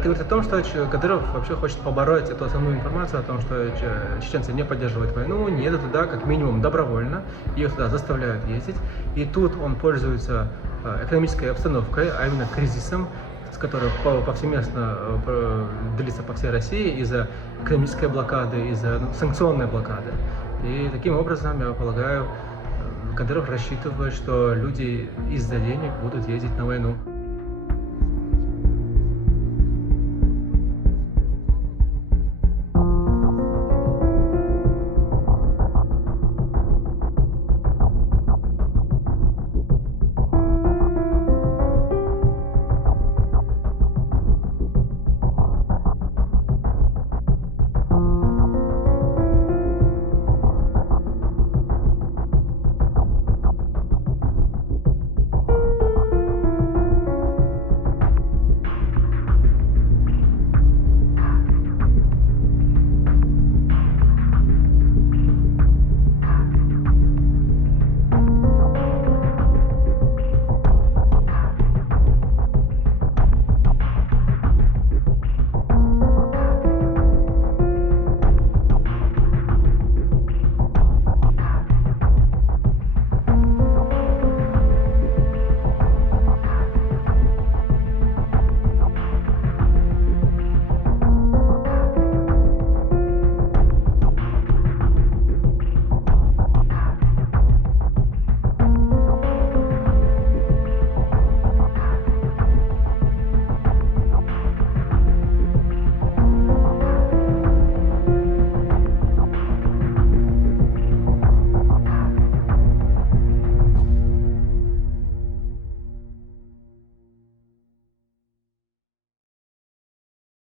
Это говорит о том, что Кадыров вообще хочет побороть эту основную информацию о том, что чеченцы не поддерживают войну, не едут туда как минимум добровольно, их туда заставляют ездить. И тут он пользуется экономической обстановкой, а именно кризисом, с которым повсеместно длится по всей России из-за экономической блокады, из-за санкционной блокады. И таким образом, я полагаю, Кадыров рассчитывает, что люди из-за денег будут ездить на войну.